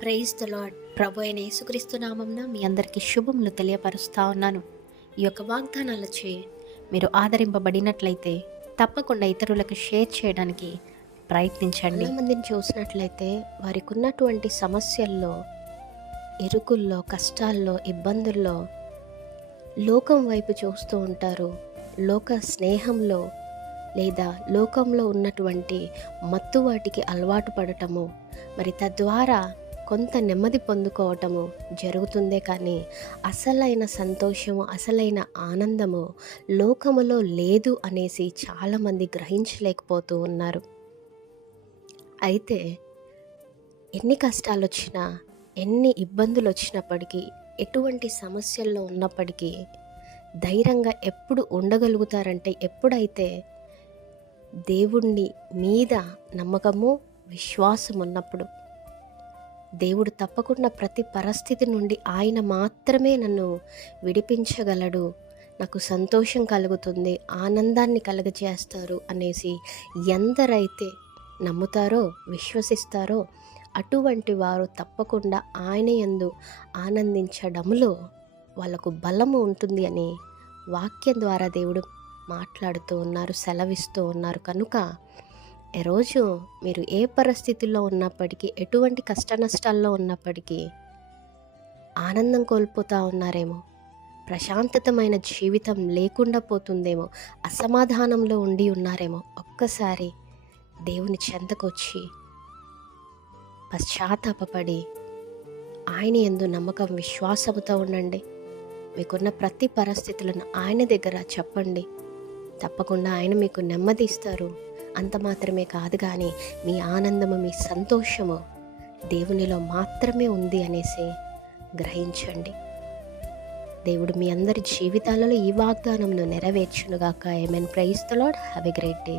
Praise the lord. ప్రభు అయిన యేసుక్రీస్తు నామంన మీ అందరికీ శుభములు తెలియపరుస్తా ఉన్నాను. ఈ యొక్క వాగ్దానాలచే మీరు ఆదరింపబడినట్లయితే తప్పకుండా ఇతరులకు షేర్ చేయడానికి ప్రయత్నించండి. చాలా మందిని చూసినట్లయితే వారికి ఉన్నటువంటి సమస్యల్లో, ఇరుకుల్లో, కష్టాల్లో, ఇబ్బందుల్లో లోకం వైపు చూస్తూ ఉంటారు. లోక స్నేహంలో లేదా లోకంలో ఉన్నటువంటి మత్తు వాటికి అలవాటు పడటము, మరి తద్వారా కొంత నెమ్మది పొందుకోవటము జరుగుతుందే కానీ అసలైన సంతోషము, అసలైన ఆనందము లోకములో లేదు అనేసి చాలామంది గ్రహించలేకపోతూ ఉన్నారు. అయితే ఎన్ని కష్టాలు వచ్చినా, ఎన్ని ఇబ్బందులు వచ్చినప్పటికీ, ఎటువంటి సమస్యల్లో ఉన్నప్పటికీ ధైర్యంగా ఎప్పుడు ఉండగలుగుతారంటే ఎప్పుడైతే దేవుణ్ణి మీద నమ్మకము, విశ్వాసం ఉన్నప్పుడు. దేవుడు తప్పకుండా ప్రతి పరిస్థితి నుండి ఆయన మాత్రమే నన్ను విడిపించగలడు, నాకు సంతోషం కలుగుతుంది, ఆనందాన్ని కలుగజేస్తారు అనేసి ఎందరైతే నమ్ముతారో, విశ్వసిస్తారో అటువంటి వారు తప్పకుండా ఆయన యందు ఆనందించడంలో వాళ్ళకు బలము ఉంటుంది అని వాక్యం ద్వారా దేవుడు మాట్లాడుతూ ఉన్నారు, సెలవిస్తూ ఉన్నారు. కనుక ఈరోజు మీరు ఏ పరిస్థితుల్లో ఉన్నప్పటికీ, ఎటువంటి కష్ట నష్టాల్లో ఉన్నప్పటికీ ఆనందం కోల్పోతూ ఉన్నారేమో, ప్రశాంతతమైన జీవితం లేకుండా పోతుందేమో, అసమాధానంలో ఉండి ఉన్నారేమో, ఒక్కసారి దేవుని చెంతకొచ్చి పశ్చాత్తాపపడి ఆయన యందు నమ్మకం, విశ్వాసముతో ఉండండి. మీకున్న ప్రతి పరిస్థితులను ఆయన దగ్గర చెప్పండి. తప్పకుండా ఆయన మీకు నెమ్మది ఇస్తారు. అంత మాత్రమే కాదు కానీ మీ ఆనందము, మీ సంతోషము దేవునిలో మాత్రమే ఉంది అనేసి గ్రహించండి. దేవుడు మీ అందరి జీవితాలలో ఈ వాగ్దానంను నెరవేర్చునుగాక. Amen. Praise the lord. Have a great day.